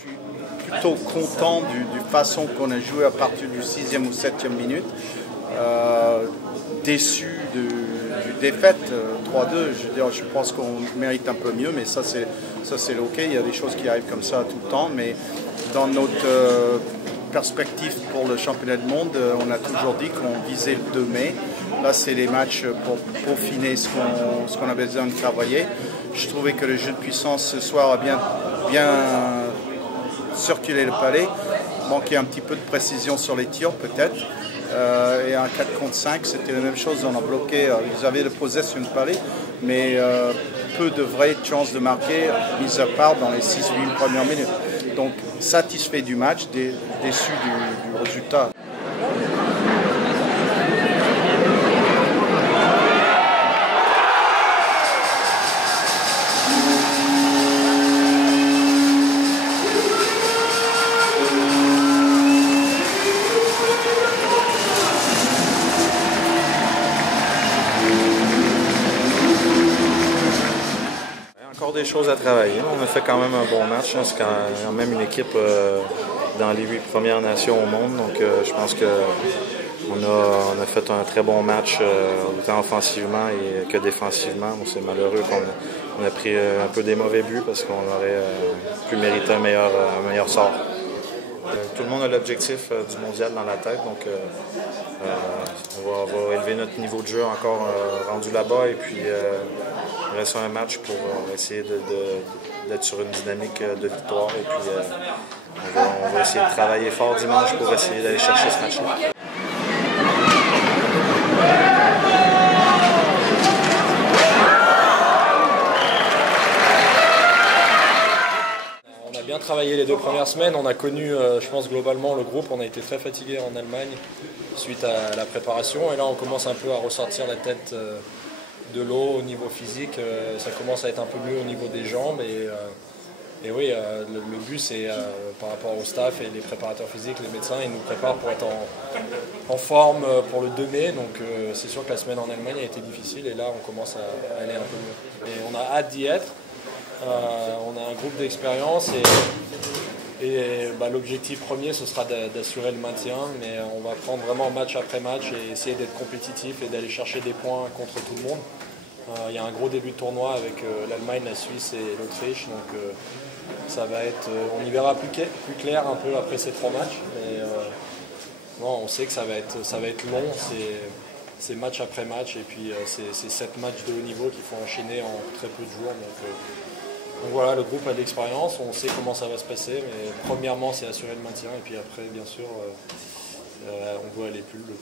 suis plutôt content du façon qu'on a joué à partir du 6e ou 7e minute. Déçu du défaite 3-2. Je pense qu'on mérite un peu mieux, mais ça c'est ok. Il y a des choses qui arrivent comme ça tout le temps, mais dans notre perspective pour le championnat du monde, on a toujours dit qu'on visait le 2 mai. Là, c'est les matchs pour peaufiner ce qu'on a besoin de travailler. Je trouvais que le jeu de puissance ce soir a bien circulé le palais. Manquait un petit peu de précision sur les tirs, peut-être. Et en 4 contre 5, c'était la même chose. On a bloqué. Ils avaient le possession de palais, mais peu de vraies chances de marquer, mis à part dans les 6-8 premières minutes. Donc, satisfait du match, déçu du résultat. Encore des choses à travailler. On a fait quand même un bon match. C'est quand même une équipe dans les 8 premières nations au monde. Donc je pense qu'on a fait un très bon match autant offensivement que défensivement. Bon, c'est malheureux qu'on a pris un peu des mauvais buts parce qu'on aurait pu mériter un meilleur sort. Tout le monde a l'objectif du mondial dans la tête, donc on va élever notre niveau de jeu encore rendu là-bas et puis il reste un match pour essayer d'être sur une dynamique de victoire et puis on va essayer de travailler fort dimanche pour essayer d'aller chercher ce match-là. On a bien travaillé les 2 premières semaines, on a connu, je pense globalement le groupe, on a été très fatigué en Allemagne suite à la préparation et là on commence un peu à ressortir la tête de l'eau au niveau physique, ça commence à être un peu mieux au niveau des jambes et oui, le but c'est par rapport au staff et les préparateurs physiques, les médecins, ils nous préparent pour être en forme pour le 2 mai, donc c'est sûr que la semaine en Allemagne a été difficile et là on commence à aller un peu mieux. Et on a hâte d'y être. On a un groupe d'expérience et l'objectif premier ce sera d'assurer le maintien, mais on va prendre vraiment match après match et essayer d'être compétitif et d'aller chercher des points contre tout le monde. Il y a un gros début de tournoi avec l'Allemagne, la Suisse et l'Autriche, donc ça va être, on y verra plus clair un peu après ces 3 matchs, mais on sait que ça va être long, c'est match après match et puis c'est 7 matchs de haut niveau qu'il faut enchaîner en très peu de jours. Donc voilà, le groupe a de l'expérience, on sait comment ça va se passer, mais premièrement c'est assurer le maintien et puis après bien sûr on veut aller plus loin.